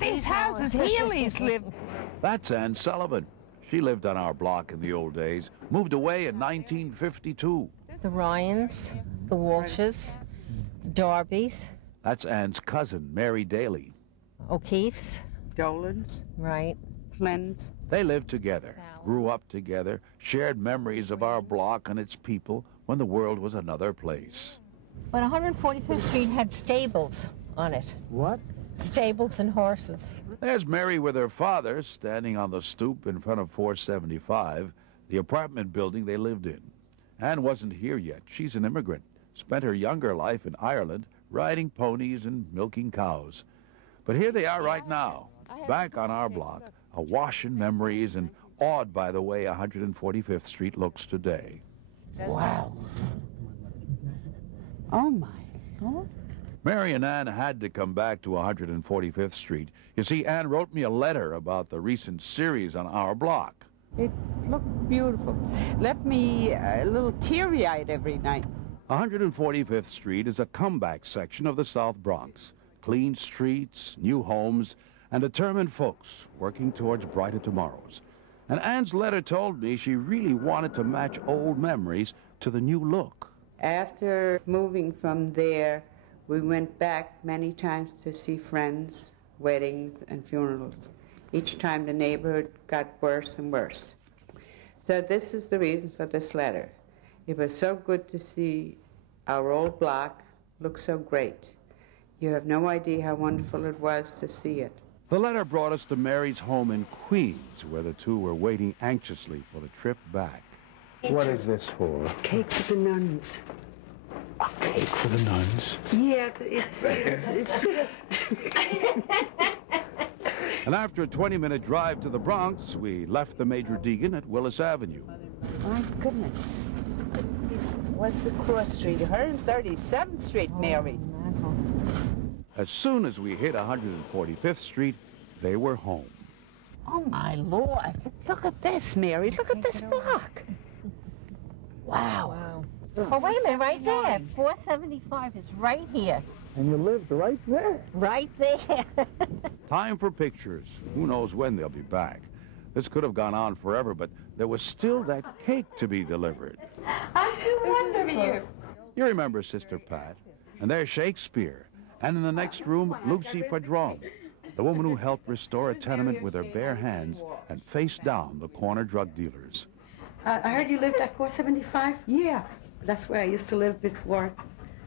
at these houses Healy's lived. That's Ann Sullivan. She lived on our block in the old days, moved away in 1952. The Ryans, the Walshes, the Darbys. That's Ann's cousin, Mary Daly. O'Keefe's. Dolans. Right. Flynn's. They lived together, grew up together, shared memories of our block and its people when the world was another place. But 145th Street had stables on it. What? Stables and horses. There's Mary with her father standing on the stoop in front of 475, the apartment building they lived in. Ann wasn't here yet. She's an immigrant. Spent her younger life in Ireland riding ponies and milking cows. But here they are right now, back on our block, awash in memories and awed by the way 145th Street looks today. Wow. Oh, my God. Mary and Ann had to come back to 145th Street. You see, Ann wrote me a letter about the recent series on our block. It looked beautiful. Left me a little teary-eyed every night. 145th Street is a comeback section of the South Bronx. Clean streets, new homes, and determined folks working towards brighter tomorrows. And Ann's letter told me she really wanted to match old memories to the new look. After moving from there, we went back many times to see friends, weddings, and funerals. Each time the neighborhood got worse and worse. So this is the reason for this letter. It was so good to see our old block look so great. You have no idea how wonderful it was to see it. The letter brought us to Mary's home in Queens, where the two were waiting anxiously for the trip back. What is this for? Cake for the nuns. A cake for the nuns? Yeah, it's just... And after a 20-minute drive to the Bronx, we left the Major Deegan at Willis Avenue. My goodness. What's the cross street? 137th Street, Mary. As soon as we hit 145th Street, they were home. Oh, my Lord. Look at this, Mary. Look at this block. Wow. Oh, wait a minute, right there. 475 is right here. And you lived right there? Right there. Time for pictures. Who knows when they'll be back. This could have gone on forever, but there was still that cake to be delivered. Aren't you wonderful? You remember Sister Pat. And there's Shakespeare. And in the next room, Lucy Padron, the woman who helped restore a tenement with her bare hands and faced down the corner drug dealers. I heard you lived at 475? Yeah. That's where I used to live before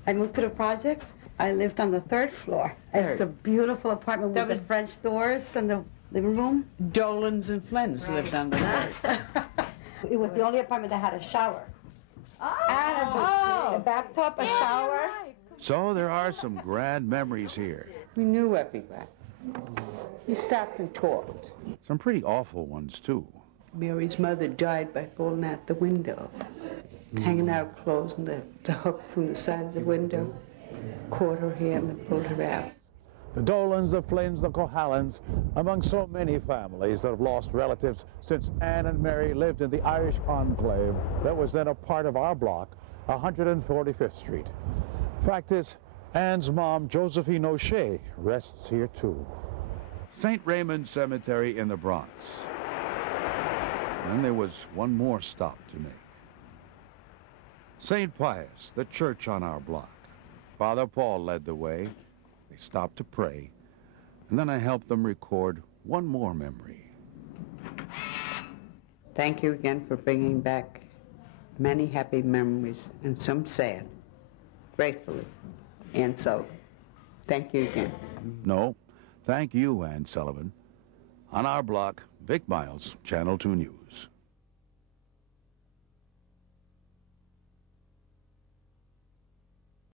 I moved to the projects. I lived on the third floor. It's a beautiful apartment with the French doors and the living room. Dolans and Flynn's lived on the third. It was the only apartment that had a shower. A bathtub, a shower. So there are some grand memories here. We knew everybody. We stopped and talked. Some pretty awful ones, too. Mary's mother died by falling out the window, hanging out clothes, and the hook from the side of the window caught her hand and pulled her out. The Dolans, the Flynns, the Cohallans, among so many families that have lost relatives since Ann and Mary lived in the Irish enclave that was then a part of our block, 145th Street. Fact is, Ann's mom, Josephine O'Shea, rests here too. St. Raymond Cemetery in the Bronx. And there was one more stop to make. St. Pius, the church on our block. Father Paul led the way. They stopped to pray. And then I helped them record one more memory. Thank you again for bringing back many happy memories and some sad. Gratefully. Ann Sullivan. Thank you again. No, thank you, Ann Sullivan. On our block, Vic Miles, Channel 2 News.